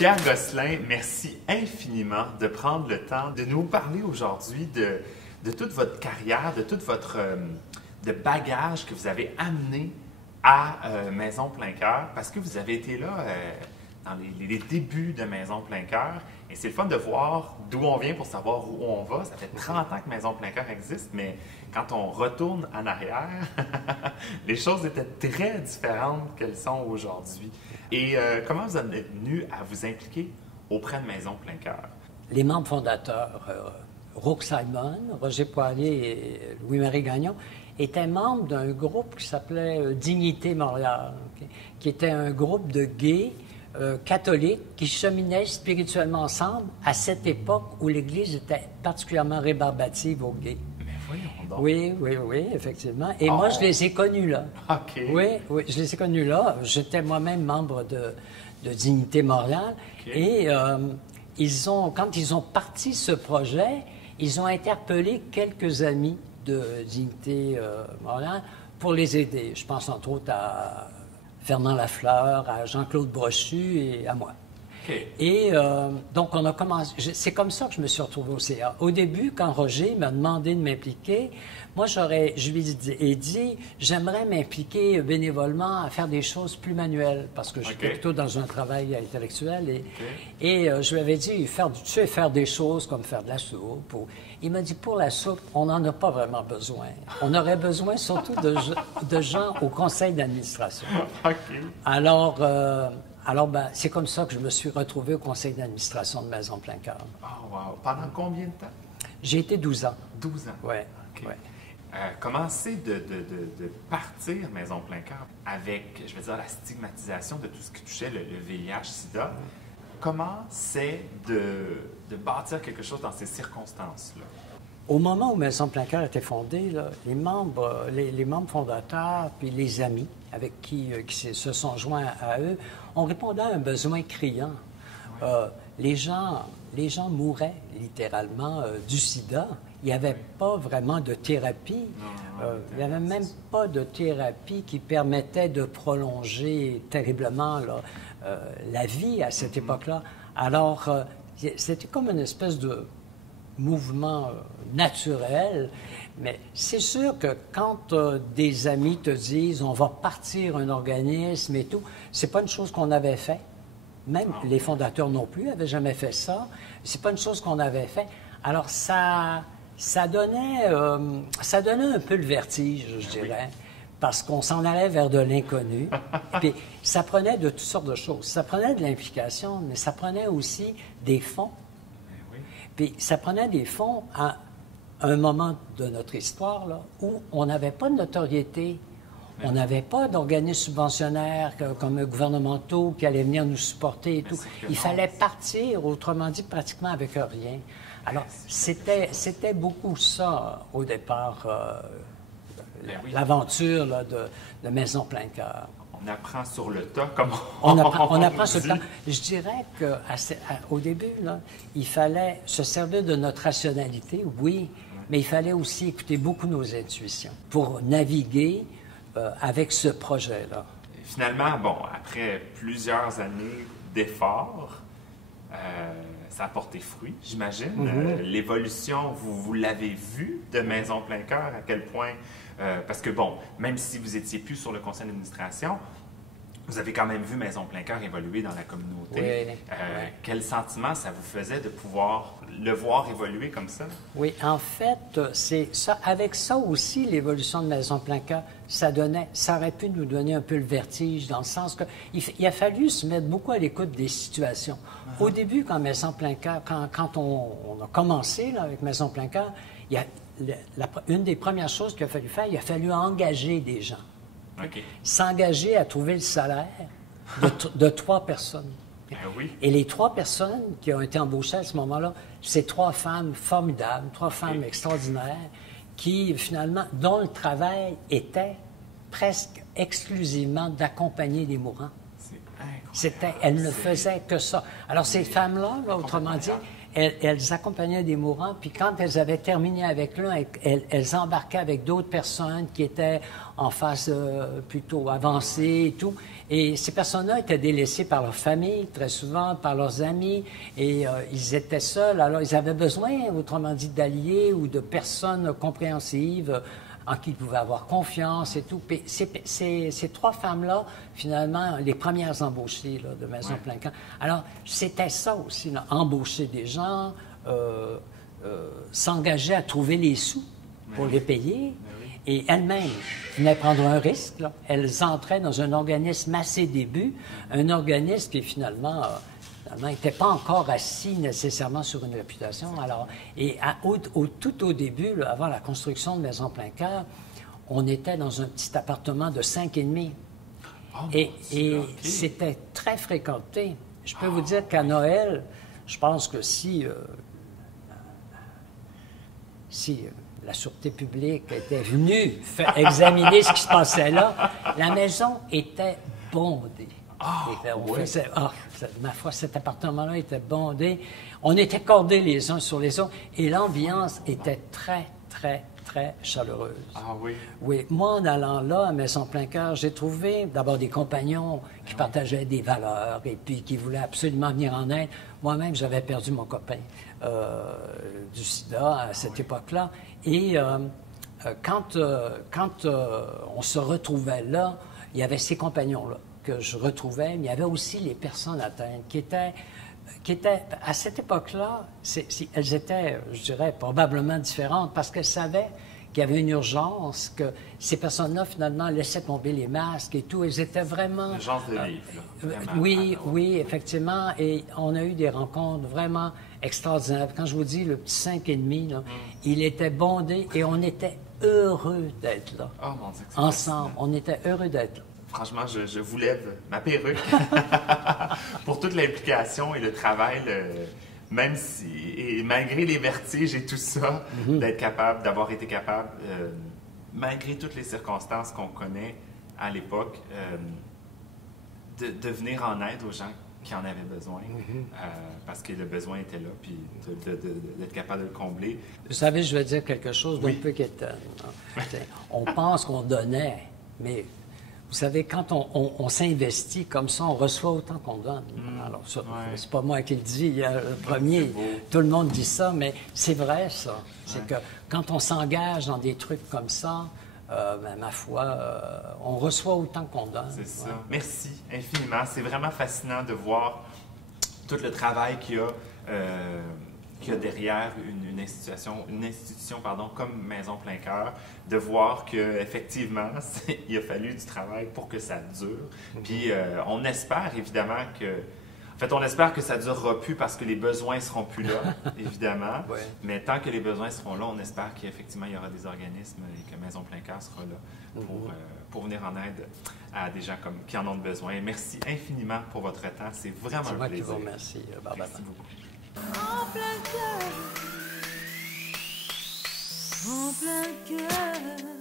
Pierre Gosselin, merci infiniment de prendre le temps de nous parler aujourd'hui de toute votre carrière, de tout votre de bagage que vous avez amené à Maison Plein Cœur, parce que vous avez été là dans les débuts de Maison Plein Cœur. Et c'est le fun de voir d'où on vient pour savoir où on va. Ça fait 30 ans que Maison Plein Cœur existe, mais quand on retourne en arrière, les choses étaient très différentes qu'elles sont aujourd'hui. Et comment vous en êtes venu à vous impliquer auprès de Maison Plein Cœur? Les membres fondateurs, Roque Simon, Roger Poirier et Louis-Marie Gagnon, étaient membres d'un groupe qui s'appelait Dignité Montréal, qui était un groupe de gays catholiques qui cheminaient spirituellement ensemble à cette époque où l'Église était particulièrement rébarbative aux gays. Mais voyons donc. Oui, effectivement. Et moi, je les ai connus là. OK. Oui, je les ai connus là. J'étais moi-même membre de Dignité Montréal. OK. Et quand ils ont parti ce projet, ils ont interpellé quelques amis de Dignité Montréal pour les aider. Je pense entre autres à Fernand Lafleur, à Jean-Claude Brochu et à moi. OK. Et donc, on a commencé. C'est comme ça que je me suis retrouvé au CA. Au début, quand Roger m'a demandé de m'impliquer, moi, je lui ai dit, j'aimerais m'impliquer bénévolement à faire des choses plus manuelles, parce que j'étais plutôt dans un travail intellectuel. Et je lui avais dit, tu sais, faire des choses comme faire de la soupe. Il m'a dit, pour la soupe, on n'en a pas vraiment besoin. On aurait besoin surtout de gens au conseil d'administration. OK. Alors, c'est comme ça que je me suis retrouvé au conseil d'administration de Maison Plein Cœur. Oh, wow. Pendant combien de temps? J'ai été 12 ans. 12 ans. Oui. OK. Ouais. Comment c'est de partir Maison Plein Cœur avec, je veux dire, la stigmatisation de tout ce qui touchait le VIH-Sida? Comment c'est de bâtir quelque chose dans ces circonstances-là? Au moment où Maison Plein Cœur était fondée, là, les membres fondateurs puis les amis avec qui se sont joints à eux ont répondu à un besoin criant. Les gens mouraient littéralement du sida. Il n'y avait pas vraiment de thérapie. Il n'y avait même pas de thérapie qui permettait de prolonger terriblement la vie à cette époque-là. Alors, c'était comme une espèce de mouvement naturel. Mais c'est sûr que quand des amis te disent « on va partir un organisme et tout », c'est pas une chose qu'on avait fait. Même les fondateurs non plus n'avaient jamais fait ça. C'est pas une chose qu'on avait fait. Alors, ça donnait un peu le vertige, je dirais, parce qu'on s'en allait vers de l'inconnu. Puis ça prenait de toutes sortes de choses. Ça prenait de l'implication, mais ça prenait aussi des fonds. Puis ça prenait des fonds à un moment de notre histoire là, où on n'avait pas de notoriété. On n'avait pas d'organismes subventionnaires comme gouvernementaux qui allaient venir nous supporter et tout. Il fallait partir, autrement dit, pratiquement avec rien. Alors, c'était beaucoup ça, au départ, l'aventure de Maison Plein Cœur. On apprend sur le tas, comme on apprend sur le tas. Je dirais qu'au début, là, il fallait se servir de notre rationalité, oui, mais il fallait aussi écouter beaucoup nos intuitions pour naviguer avec ce projet-là. Finalement, bon, après plusieurs années d'efforts, ça a porté fruit, j'imagine. L'évolution, vous l'avez vue de Maison Plein Cœur, à quel point... parce que, bon, même si vous n'étiez plus sur le conseil d'administration, vous avez quand même vu Maison Plein Cœur évoluer dans la communauté. Quel sentiment ça vous faisait de pouvoir le voir évoluer comme ça? Oui, en fait, c'est ça. Avec ça aussi, l'évolution de Maison Plein Cœur, ça aurait pu nous donner un peu le vertige, dans le sens qu'il a fallu se mettre beaucoup à l'écoute des situations. Au début, quand Maison Plein Cœur, quand on a commencé là, avec Maison Plein Cœur, une des premières choses qu'il a fallu faire, il a fallu engager des gens. S'engager à trouver le salaire de 3 personnes. Et les 3 personnes qui ont été embauchées à ce moment-là, c'est 3 femmes formidables, 3 femmes extraordinaires, qui finalement, dont le travail était presque exclusivement d'accompagner les mourants. Elles ne faisaient que ça. Alors ces femmes-là, autrement dit, elles accompagnaient des mourants, puis quand elles avaient terminé avec l'un, elles embarquaient avec d'autres personnes qui étaient en phase plutôt avancée et tout. Et ces personnes-là étaient délaissées par leur famille, très souvent, par leurs amis, et ils étaient seuls. Alors, ils avaient besoin, autrement dit, d'alliés ou de personnes compréhensives en qui ils pouvaient avoir confiance et tout. Puis ces trois femmes-là, finalement, les premières embauchées là, de Maison Plein Camp. Alors, c'était ça aussi, là, embaucher des gens, s'engager à trouver les sous pour les payer. Et elles-mêmes venaient prendre un risque. Là. Elles entraient dans un organisme à ses débuts, un organisme qui finalement n'était pas encore assis nécessairement sur une réputation. Alors, et tout au début, là, avant la construction de Maison Plein Cœur, on était dans un petit appartement de 5,5. Et c'était très fréquenté. Je peux vous dire qu'à Noël, je pense que si la sûreté publique était venue examiner ce qui se passait là, la maison était bondée. Ma foi, cet appartement-là était bondé. On était cordés les uns sur les autres et l'ambiance était très, très, très chaleureuse. Ah oui? Oui. Moi, en allant là, à Maison Plein Cœur, j'ai trouvé d'abord des compagnons qui partageaient des valeurs et puis qui voulaient absolument venir en aide. Moi-même, j'avais perdu mon copain du sida à cette époque-là. Et quand on se retrouvait là, il y avait ces compagnons-là que je retrouvais, mais il y avait aussi les personnes atteintes qui étaient à cette époque-là, elles étaient, je dirais, probablement différentes parce qu'elles savaient qu'il y avait une urgence, que ces personnes-là, finalement, laissaient tomber les masques et tout. Elles étaient vraiment... L'urgence de vivre, là. Oui, effectivement. Et on a eu des rencontres vraiment extraordinaires. Quand je vous dis, le petit 5,5, là, il était bondé et on était heureux d'être là. Oh mon Dieu, ensemble, on était heureux d'être là. Franchement, je vous lève ma perruque pour toute l'implication et le travail, même si, et malgré les vertiges et tout ça, d'être capable, d'avoir été capable, malgré toutes les circonstances qu'on connaît à l'époque, de venir en aide aux gens qui en avaient besoin, parce que le besoin était là, puis d'être capable de le combler. Vous savez, je vais dire quelque chose d'un peu quétaine. On pense qu'on donnait, mais... Vous savez, quand on s'investit comme ça, on reçoit autant qu'on donne. Alors ça, c'est pas moi qui le dis, il y a le premier, tout le monde dit ça, mais c'est vrai ça. C'est que quand on s'engage dans des trucs comme ça, ma foi, on reçoit autant qu'on donne. C'est ça. Merci infiniment. C'est vraiment fascinant de voir tout le travail qu'il y a derrière une institution comme Maison Plein Cœur, de voir qu'effectivement, il a fallu du travail pour que ça dure. Puis on espère évidemment on espère que ça ne durera plus parce que les besoins ne seront plus là, évidemment. Mais tant que les besoins seront là, on espère qu'effectivement, il y aura des organismes et que Maison Plein Cœur sera là pour venir en aide à des gens qui en ont besoin. Merci infiniment pour votre temps. C'est vraiment un plaisir. C'est moi qui vous remercie, Barbara. Merci beaucoup. En plein cœur, en plein cœur.